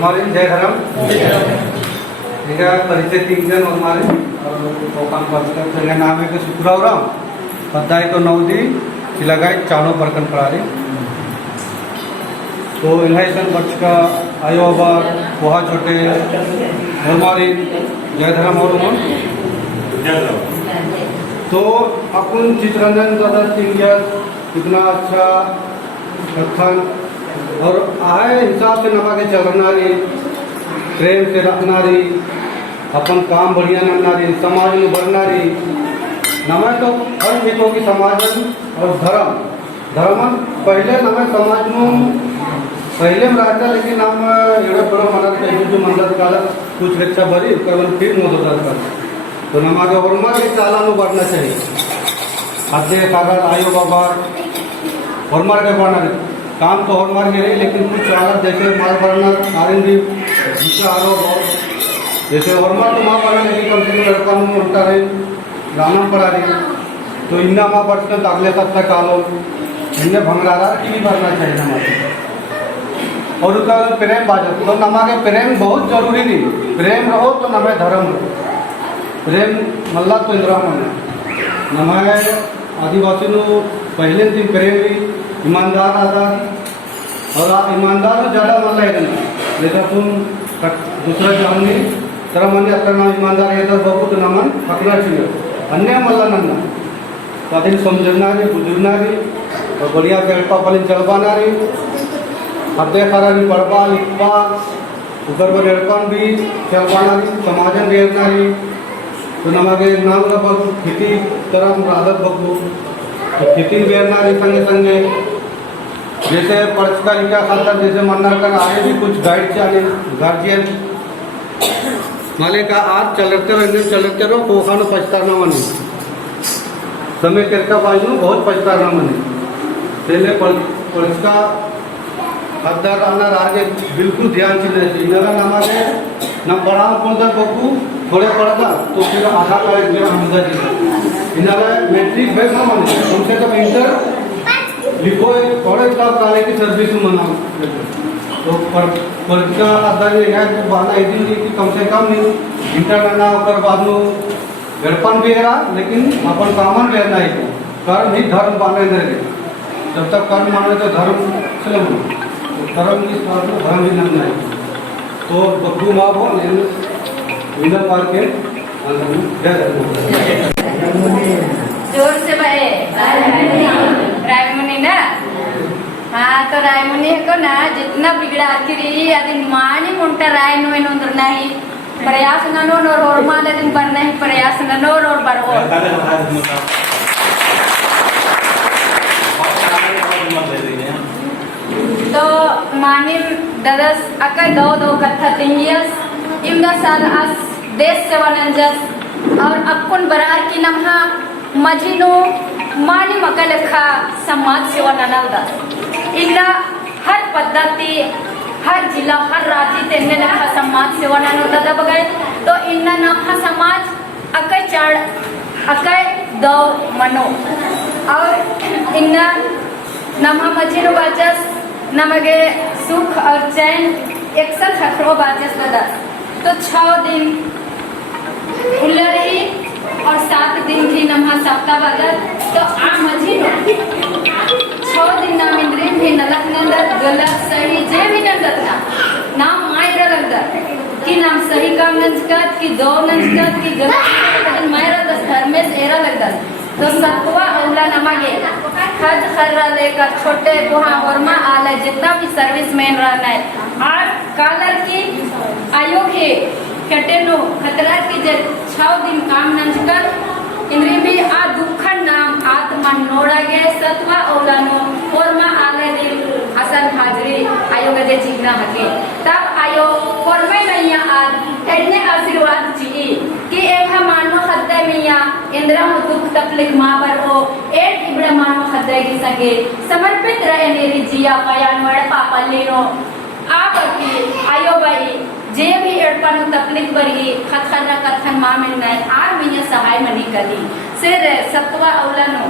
हमारे जय धर्म ठीक है परिचय 3 जन हमारे और नाम है शुक्रावराम पद्दाई तो नवदी लगाई चाणो बर्तन पड़ारी तो इलाइसन वर्ष का आयो बार वहाँ छोटे हमारी जय धर्म और तो अपन चित्ररंजन दादा सिंह कितना अच्छा कथन और आए हिसाब से नमा के चलनारी प्रेम से रखनारी अपन काम बढ़िया नमनारी समाज में बढ़नारी नमा तो हर चीज़ों की समाज और धर्म पहले नमा समाज में पहले में रहता लेकिन हम एवढं थोड़ा मनात काही जो मंदिर काला कुछ रक्षा भरी कर फिर मदद कर तो नमा के वर्मा के चाला में बढ़ना चाहिए आधे कागज आयो बाबा हॉर्मार्क के बढ़ना काम तो हॉर्मार्क के रही लेकिन कुछ चालक जैसे माल बढ़ना आरएन भी दूसरा आरोप और जैसे हॉर्मार्क तो माँ बढ़ना लेकिन कम से कम लड़का में उल्टा रही गाना पड़ा रही तो इन्ना माँ बढ़ते अगले सप्ताह कालो इन्हें भंगारा नहीं भरना चाहिए हमारे और उसका प्रेम बाजत तो नमा के प्रेम बहुत जरूरी नहीं प्रेम रहो तो नमे धर्म रहो प्रेम मल्ला तो इंदिरा मन नमा आदिवासी पहले दिन प्रेम भी ईमानदार आता और ईमानदार ज़्यादा मल्ला है जैसा तुम दूसरा जाऊंगी तरह मन अगर ना ईमानदार है तो बहुत नमन पकड़ा चाहिए अन्य मल्ला नन्ना तो समझनारी बुजुर्गनारी और बढ़िया गड़पा पलिन चलवानारी अद्दे खरारी पढ़वा लिखवा उधर वो लड़कन भी चलवानारी समाजन बेरनारी तो नमागे नाम का बगू खेती तरह आदत बगू तो खेती बेरनारी संगे संगे जैसे पढ़का खातर जैसे मन्ना कर आगे भी कुछ गाइड चाहिए गार्जियन माले का आज चलते रहो कोखानो पछताना मने समय करका बाजू बहुत पछताना मने पहले पढ़का हकदार आना आगे बिल्कुल ध्यान चले इनका नमागे न बड़ा कौन सा बकू थोड़े पढ़ता तो फिर आधा लायक मेरा हमदा जी इनका मैट्रिक बैग ना माने कम से कम इंटर लिखो थोड़े तब काले की सर्विस में मना तो परीक्षा आधा ये तो बाना इतनी नहीं कि कम से कम नहीं इंटर करना होकर बाद में गड़पन भी है लेकिन अपन कामन रहना है कर्म ही धर्म बाने दे जब तक कर्म माने तो धर्म चले धर्म की स्थापना धर्म ही नहीं है तो बकू माँ हो विनर पार के जोर से बहे रायमुनि ना हाँ तो रायमुनि को ना जितना बिगड़ा आखिरी अदी मानी मुंटा राय नो एनोंदर नहीं प्रयास ननो और माले दिन बर नहीं प्रयास ननो और बरहो तो मानिम ददस अका दो कथा तिंगियस इमदा साल अस देश सेवानंजस और अकुन बरार की नमहा मजिनो मानी मकलखा समाज सेवा ननलदा इला हर पद्धति हर जिला हर राज्य तेने लखा समाज सेवा ननलदा दब गए तो इन्ना नमहा समाज अकय चाड़ अकय दो मनो और इन्ना नमहा मजिनो बाजस नमगे सुख और चैन एक साथ खतरो बाजस बदा तो 6 दिन उल्लरी और 7 दिन की नमहा सप्ताह बदल तो आ मजी 6 दिन नाम इंद्रिय भी नलक नंदर गलत सही जे भी नंदर नाम मायरा लगदर कि नाम सही काम नंजकत कि दो नंजकत कि गलत मायरा दस धर्मेश एरा लगदर तो सत्वा अल्लाह नमागे खद खर्रा लेकर छोटे बुहा वर्मा आला जितना भी सर्विस मैन रहना है और कालर की आयोग है कटेनो खतरा की जब 6 दिन काम नंजकर इंद्री भी आ दुखन नाम आत्मा नोड़ा गए सत्वा औलानो वर्मा आले दिन असल हाजरी आयोग जे चिकना हके तब आयोग फरमाई नहीं आज एने आशीर्वाद चाहिए कि एक मानो खद्दे मिया इंद्रा दुख तकलीफ मां बर हो एक इब्रा मानो खद्दे की संगे समर्पित रहे मेरी जिया पयान वड़ पापा लेनो आप की आयो भाई जे भी एड़पन तकलीफ बरगी खतखना कथन मां में नहीं आर मिया सहाय मनी करी से सत्वा औलानो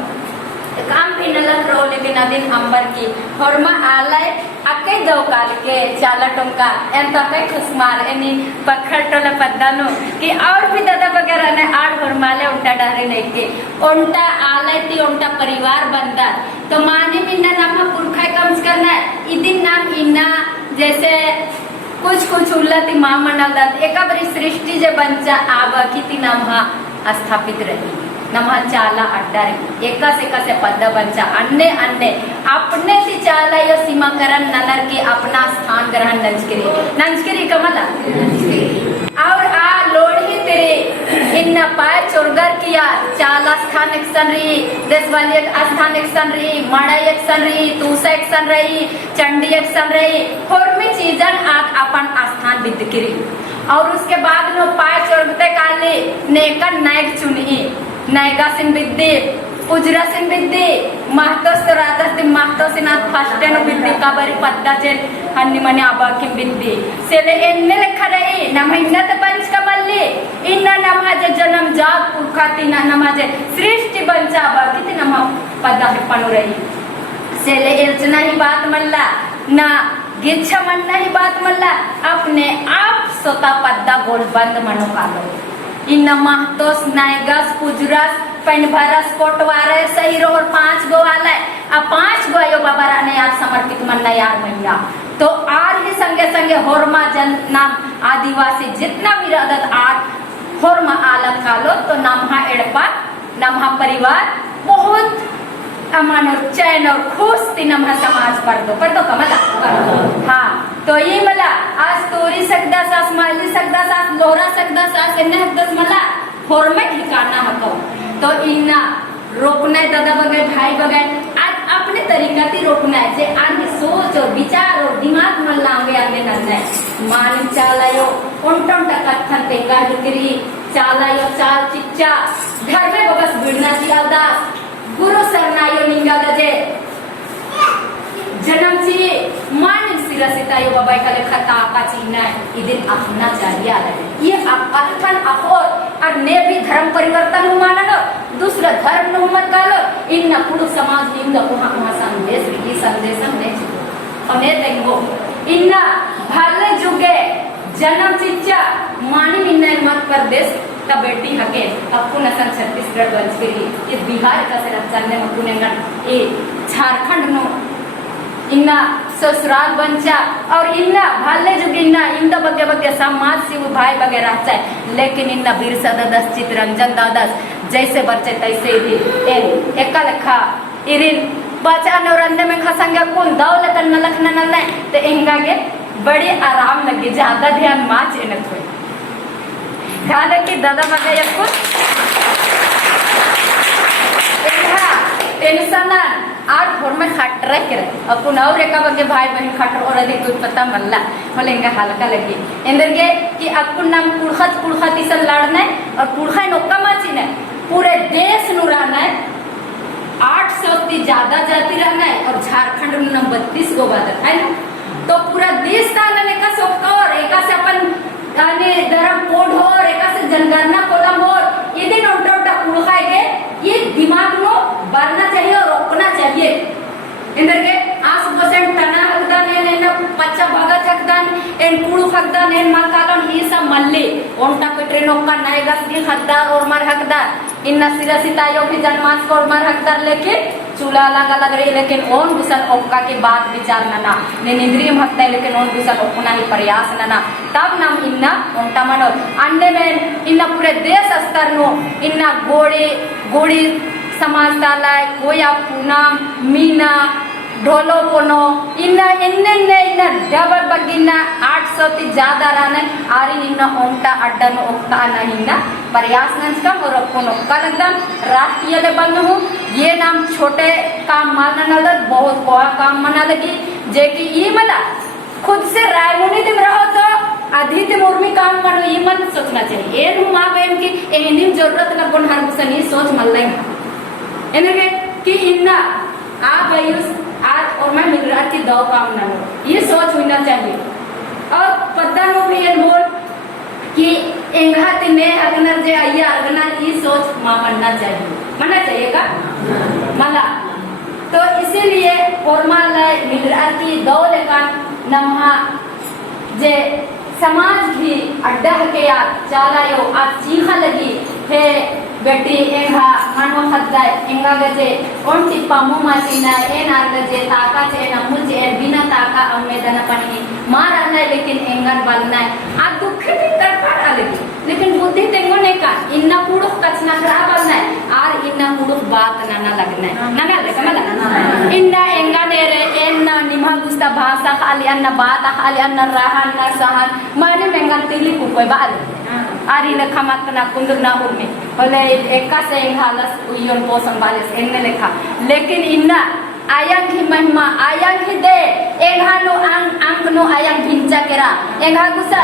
काम भी न लग रहो लेकिन दिन अंबर की होरमा आलय अके दौकाल के चाला टोंका एंत पे खुशमार एनी पखड़ टोला पद्दानो कि और भी दादा वगैरह ने आड़ होरमाले उल्टा डारे नहीं के उल्टा आलय ती उल्टा परिवार बंदा तो माने मिन्ना नाम पुरखा कम्स करना है इदिन नाम इन्ना जैसे कुछ उल्लती मां मंडल दत एका बरी सृष्टि जे बंचा आब किती नाम स्थापित रही नमः चाला अड्डा रही एका से पद बंचा अन्य अन्य अपने सी चाला यो सीमाकरण ननर के अपना स्थान ग्रहण नंजकिरी कमला और आ लोड़ी तेरे इन पाए चोरगर किया चाला स्थान एक सन रही देश वाली एक स्थान एक सन रही मड़ाई एक सन रही तूसा एक सन रही चंडी एक सन रही और में चीजन आग अपन स्थान बिदकिरी और उसके बाद नो पाए चोरगते काले नेका नायक चुनी नायका सिन बिद्दी उजरा सिन बिद्दी महतोस तो राधा सिन महतोस सिन आज फर्स्ट नो बिद्दी काबरी पत्ता चेन हन्नी मने आबा की बिद्दी सेले एन्ने लेखा रही नम इन्ना तो पंच कमल्ली इन्ना नमाज जन्म जाग पुरखाती ना नमाज सृष्टि बंचा आबा कितनी नम पदा पनु रही सेले एल्चना ही बात मल्ला ना गिच्छा मन्ना ही बात मल्ला अपने आप सोता पद्दा गोल बंद मनो कालो इन महतोस नायगस पुजरस पेन भरस कोटवारे सही रो और 5 गो आले अब 5 गो आयो बाबा ने यार समर्पित मन्ना यार मैया तो आर ही संगे संगे होरमा जन नाम आदिवासी जितना भी रदत आर होरमा आलत कालो तो नामहा एड़पा नामहा परिवार बहुत अमन और चैन और खुश थी नमहा समाज पर दो कमला हाँ तो ये मला आज तोरी सकदा सास माली सकदा सास लोरा सकदा सास इन्ने हदस मला होरमे ठिकाना हको तो इन्ना रोकना है दादा बगैर भाई बगैर आज अपने तरीका ती रोकना है जे आगे सोच और विचार और दिमाग मन लांगे आगे नन्ना है मानी चालायो उन्टों कत्थन तेंगा हिकरी चालायो चाल चिच्चा घर में बगस बिड़ना चियादा गुरु सरनायो निंगा गजे जन्म ची मानिक सिरसिता यो बाबा का लेखा ताका चीना इदिन अपना चाहिए आले ये अपन अखोर और ने भी धर्म परिवर्तन हुमाना नो दूसरा धर्म नो मत गालो इन न पुरु समाज निंद कुहा संदेश ये संदेश हमने अने तेंगो इन भाले जुगे जन्म चिच्चा मानी मिन्ना मत प्रदेश का बेटी हके अपुन असन छत्तीसगढ़ बंच के ये बिहार का से रचने में पुनेंगन ये झारखंड नो इन्ना ससुराल बंचा और इन्ना भाले जो इन्ना इंदा बगे बगे समाज से वो भाई वगैरह चाहे लेकिन इन्ना बीर सदादस चित्रंजन दादस जैसे बच्चे तैसे ही एका लखा इरिन बचा नौरन्ने में खसंगे कौन दौलत न लखना न ले तो इंगा के बड़ी आराम लगे ज्यादा ध्यान माच इनत हुई ध्यान रखी दादा मगा ये कुछ टेंशन आर घर में खाट रह के अपन और एका बगे भाई बहन खाट और अधिक कुछ पता मल्ला बोले इंगा हल्का लगी इंदर के कि अपन नाम कुड़खत इस लड़ना और कुड़खा नोका माची ने पूरे देश नु रहना है 800 से ज्यादा जाति रहना है और झारखंड में नाम 32 गो बादल है ना तो पूरा देश का ने का सोका और एका से अपन गाने धर्म कोड हो और एका से जनगणना कोलम हो ये दिन उल्टा कुड़खाए के ये दिमाग नो बढ़ना चाहिए और रोकना चाहिए इंदर के आस बसें तना हकदान एन पच्चा भगत हकदान एन कुड़ू हकदान एन मकालन ये सब मल्ले ओंटा को ट्रेनों का नायगस भी हकदार और मर हकदार इन नसीरा सितायों भी जन्मास को और मर हकदार लेकिन चूल्हा लग रही लेकिन ओन गुसल ओक्का की बात विचार नना ने निंद्रिय भक्त है लेकिन ओन गुसल ओकुना ही प्रयास नना तब नाम इन्ना ओंटा मनो अन्य में इन्ना पूरे देश स्तर नो इन्ना गोड़ी समाज तालाय कोया पूनम मीना ढोलो पोनो इन्ना डबल बगिना 800 से ज्यादा रहने आरी इन्ना ओंटा अड्डा नो ओक्का ना इन्ना प्रयास नंचका और कोनो कलगदम राष्ट्रीय ले बन हूं ये नाम छोटे काम मानना नलद बहुत कोआ काम मना लगी जे कि ई मला खुद से रायमुनि तुम रहो तो अधित मुर्मी काम मनो ये मन सोचना चाहिए एन हूं मां बहन की एनी जरूरत न कोन हर सनी सोच मल्ले एनगे कि इन्ना आ गयुस आज और मैं मिलरा की दो काम ना ये सोच होना चाहिए और पता नो भी ये बोल कि एंगा तिने अगनर जे आया अगनर ये सोच मां मनना चाहिए का मला तो इसी इसीलिए फॉर्मालय मिलराती दौले का नमहा जे समाज भी अड्डा के याद चाला यो आज चीखा लगी हे बेटी एंगा मानो हद्दा एंगा गजे ओन टिप्पा मुमासीना एन आर्गजे ताका चे न मुझे एन बिना ताका अम्मेदन पनी मार आना लेकिन एंगन बलना आ दुख भी कर पड़ा लगी लेकिन बुद्धि तेंगो ने का इन्ना पुरुष कचना करा बलना आर इन्ना पुरुष बात ना लगना ना लगे मतलब इन्ना एंगा ने रे एन्ना निमा गुस्ता भाषा खाली अन्ना बात खाली अन्ना राहन ना सहन माने मेंगा तिली को कोई बात आरी लेखा मत ना कुंदर ना होने बोले एका से हालस उयन पोषण वाले एंगने लेखा लेकिन इन्ना आयंग ही महिमा आयंग ही दे एंगा नो अंग नो आयंग भिंचा केरा एंगा गुसा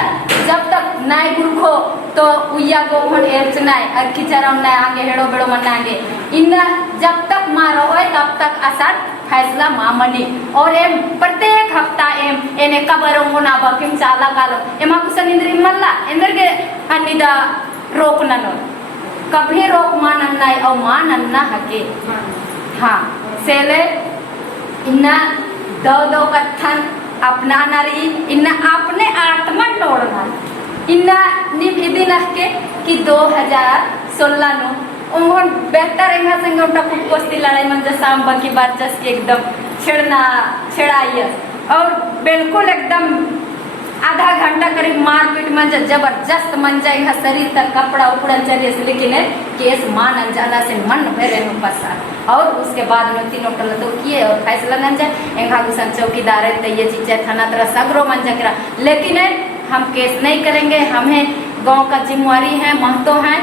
जब तक नाय गुरखो तो उया को हन एरचनाय और किचराम नाय आगे हेड़ो बेड़ो मनागे इन्ना जब तक मारो है तब तक आसान फैसला मामनी और एम प्रत्येक हफ्ता एम एने कबरों मुना बकिम चाला कालो एमा कुसन इंद्री मल्ला इंद्र के अनिदा रोक ननो कभी रोक मानन नाय और मानन ना हके हाँ सेले इन्ना दो कथन अपना नारी इन्ना अपने आत्मा तोड़ना इन्ना निम इदिन के कि 2016 नो उन्होंने बेहतर इंगा संग उनका कुछ लड़ाई मंजा शाम बाकी बात जस के एकदम छेड़ाई और बिल्कुल एकदम आधा घंटा करीब मारपीट मंजा जबरदस्त मंजा इंगा शरीर तक कपड़ा उपड़ा चले लेकिन केस मान अंजाना से मन भरे में फंसा और उसके बाद में तीनों टल तो किए और फैसला नंजा इंगा गुसन चौकीदार है तो ये चीजें थाना तरह सगरो मंजा करा लेकिन हम केस नहीं करेंगे हमें गांव का जिम्मेवारी है महतो है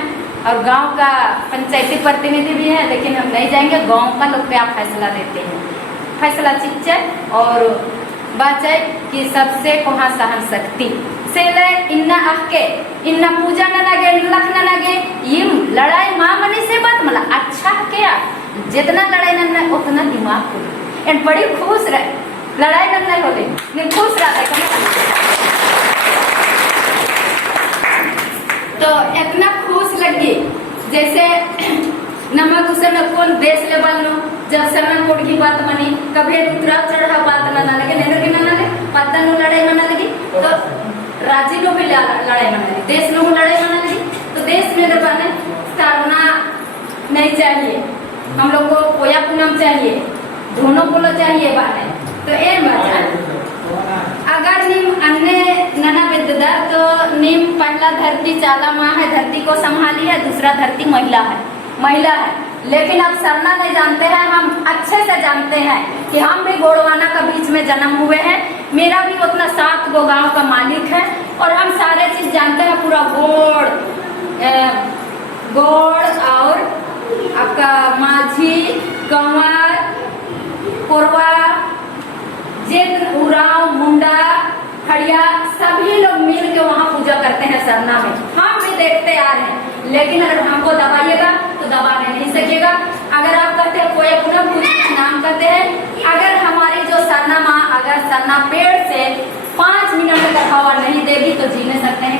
और गांव का पंचायती प्रतिनिधि भी है लेकिन हम नहीं जाएंगे गांव का लोग क्या फैसला देते हैं फैसला चिच्चे और बात है कि सबसे कोहा सहन शक्ति से ले इन्ना आके इन्ना पूजा न लगे लख न लगे ये लड़ाई माँ मनी से बात मला अच्छा क्या जितना लड़ाई न उतना दिमाग खुले एंड बड़ी खुश रहे लड़ाई न होले नहीं खुश रहा तो इतना खुश लगी जैसे नमक उसे न कौन देश लेवल नो जब सरना कोट की बात मनी कभी उतरा चढ़ा बात ना लगे नेंद्र की ना लगे पत्ता नो लड़ाई मना लगी तो राज्य नो भी लड़ाई मना लगी देश नो लड़ाई मना लगी तो देश में बने करना नहीं चाहिए हम लोग को कोया पूनम चाहिए दोनों को चाहिए बाने तो ए बात अगर निम अन्य नना विद्या तो निम पहला धरती चाला माँ है धरती को संभाली है दूसरा धरती महिला है लेकिन अब सरना नहीं जानते हैं हम अच्छे से जानते हैं कि हम भी गोड़वाना का बीच में जन्म हुए हैं मेरा भी उतना 7 गो गांव का मालिक है और हम सारे चीज जानते हैं पूरा गोड़ और आपका माझी कंवर पुरवा जिन उराव मुंडा खड़िया सभी लोग मिल के वहाँ पूजा करते हैं सरना में हम भी देखते आ रहे हैं लेकिन अगर हमको दबाइएगा तो दबाने नहीं सकेगा अगर आप कहते हैं कोई पुनः कुछ नाम करते हैं अगर हमारी जो सरना माँ अगर सरना पेड़ से 5 मिनट तक हवा नहीं देगी तो जी नहीं सकते हैं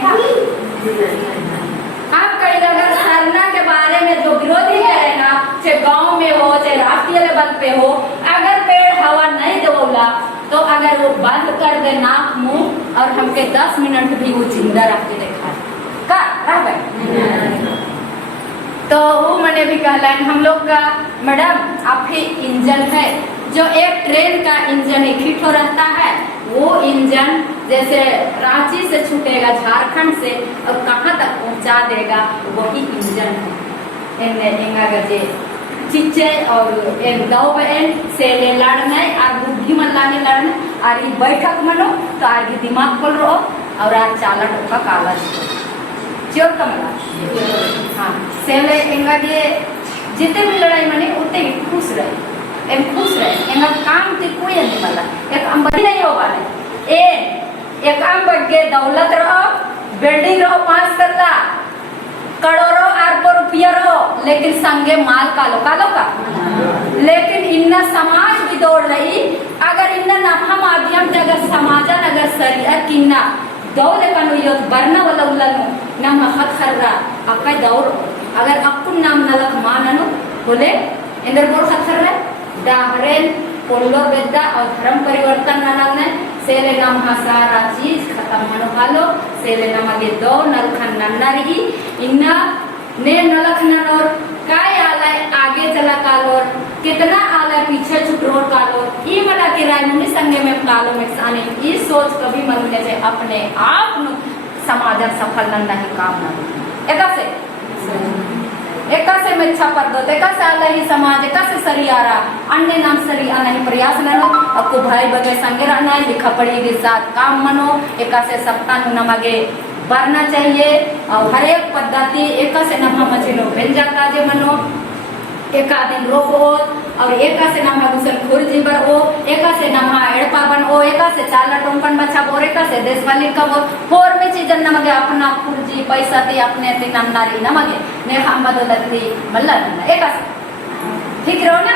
आप कहीं अगर सरना के बारे में जो विरोधी करेगा चाहे गांव में हो चाहे राष्ट्रीय लेवल पे हो अगर पेड़ हवा नहीं देगा तो अगर वो बंद कर दे नाक मुंह और हमके 10 मिनट भी वो जिंदा रख के देखा का रह गए तो वो मैंने भी कहला हम लोग का मैडम आप ही इंजन है जो एक ट्रेन का इंजन एक ही ठो रहता है वो इंजन जैसे रांची से छूटेगा झारखंड से और कहाँ तक पहुंचा देगा वही इंजन है चिच्चे और से ले लड़ने और बुद्धि मन लाने लड़ने और बैठक मनो तो आगे दिमाग खोल रहो और आज चाला टोका काला चोर कमला हाँ सेले एंगा ये जितने भी लड़ाई मने उतने ही खुश रहे खुश रहे एंगा काम ते कोई नहीं मला एक अंबड़ी नहीं होगा एक काम बगे दौलत रहो बिल्डिंग रहो 5 तल्ला करोड़ों अरबों रुपया रहो लेकिन संगे माल कालो का लेकिन इन्ना समाज भी दौड़ रही अगर इन्ना नफा माध्यम से अगर समाजन अगर शरीयत किन्ना दौड़ कनो यो बरना वाला उल्लनु नम हक खर्रा अकय दौड़ अगर अकुन नाम नलक माननु बोले इंदर बोल खत्तर डाहरेन पोल्लो बेदा और धर्म परिवर्तन ननगने सेले नमः सारा चीज खत्म मनो हालो सेले नमगे दो नलखन नन्नरी इन्ना ने नलखन और काय आलाय आगे चला कालोर कितना आलाय पीछे छुटरोर कालोर ई मला के राय मुनि संगे में कालो में साने ई सोच कभी मन में जे अपने आप नु समाज सफल नहीं काम ना एका से में इच्छा पर दो एका से आला ही समाज एका से सरियारा अन्य नाम सरिया नहीं प्रयास ननो आपको भाई बगे संगे रहना है लिखा पढ़ी के साथ काम मनो एका से सप्ताह नु नमगे बढ़ना चाहिए और हर एक पद्धति एका से नमा मछलो व्यंजन काजे मनो एका दिन रोको और एका से नमा गुसल खुरजी बर हो एका से नमा एड़पा बन हो एका से चाला टोंपन बचा बोर एका से देश वाली का वो होर में चीजन नमगे अपना खुरजी पैसा ती अपने ती नन्नारी नमगे ने हम बदलती मल्ला एका से ठीक रहो ना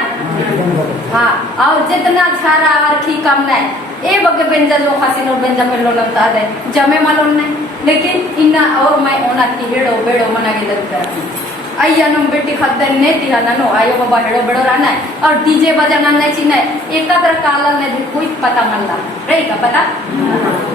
हाँ और जितना छारा और ठीक कम नहीं ए बगे बेंजा लो खासिनो बेंजा पे लो लगता है जमे मालूम नहीं लेकिन इन्ना और मैं ओना की बेड़ो बेड़ो मना के लगता अय्या नम बेटी खद्दन ने तिहा ननो आयो बाबा हेड़ो बेड़ो रहना है और डीजे बजाना नहीं चिन्ह एकाग्र काला ने कोई पता मल्ला रही का पता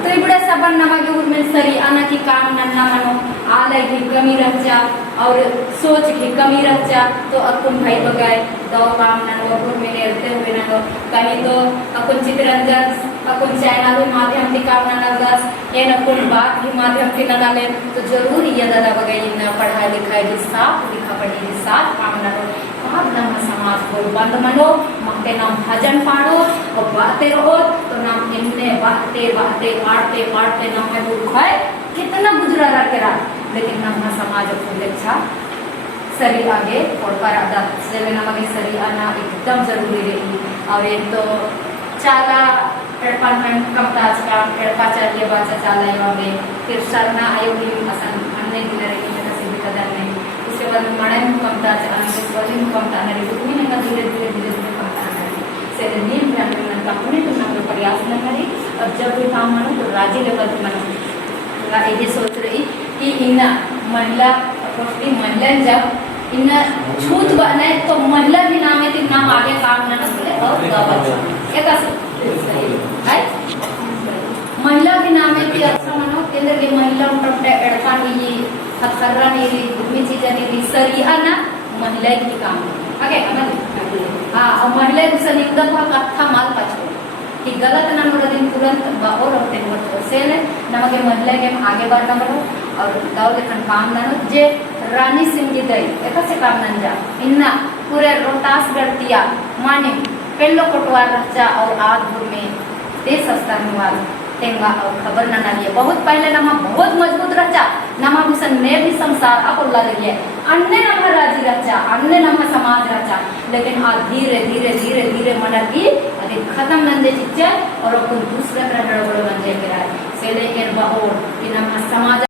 तो इबड़े सबन नमगे उर में सरी आना की काम नन्ना मनो आले की कमी रह जा और सोच की कमी रह जा तो अकुन भाई बगाए दो काम ननो उर में रहते हुए ननो कहीं तो अकुन चित्ररंजन अकुन चैनल के माध्यम से काम ना गस ये नकुन बात के माध्यम से ना ले तो जरूर ये दादा बगाई ना पढ़ाई लिखाई के साथ लिखा पढ़ी के साथ काम ना लो आप नम समाज को बंद मनो मक्के नाम भजन पाड़ो और बातें रहो तो नाम इनने बातें बातें पाड़ते पाड़ते नाम में दुख है कितना गुजरा रह के रहा लेकिन नम समाज को अच्छा सरी आगे और पर आदा से नमगे सरी आना एकदम जरूरी रही और ये तो चाला एडपार्टमेंट कमताज का एडपा चाहिए बाचा चाला योगे फिर सरना आयोगी असन अन्य दिन रही है किसी भी कदर नहीं उसके बाद मड़े कमताज अन्य वाली कमता नहीं रुकमी ने का धीरे धीरे धीरे धीरे कमता नहीं से नीम ब्राह्मण ने अपने तो ना प्रयास न करी और जब भी काम मानो तो राज्य लेवल पे मनो ये सोच रही कि इन महिला पोस्टिंग महिला जब इन छूत बने तो महिला भी नाम है नाम आगे काम न करे और गवर्नमेंट है महिला के नाम है कि अच्छा मनो केंद्र के महिला उठे एड़पा नहीं हथकर्रा नहीं घूमी चीजें नहीं सरिया ना महिला की काम ओके हाँ और महिला को संयुक्त का कथा माल पछो कि गलत ना नो दिन तुरंत और होते हो से ने नमगे महिला के आगे बढ़ना बढ़ो और दाव देखन काम ना जे रानी सिंह की दई एक से काम न जा इन्ना पूरे रोहतास गढ़तिया माने पेल्लो कोटवार रचा और आधपुर में देश स्थान तेंगा और खबर न लिए बहुत पहले नमा बहुत मजबूत रचा नमा भूषण ने भी संसार अपोला लगे अन्य नमा राजी रचा अन्य नमा समाज रचा लेकिन आज धीरे धीरे धीरे धीरे मन की अभी खत्म नंदे चिच्चे और दूसरे ग्रह बड़ो बन जाए से लेकर बहुत समाज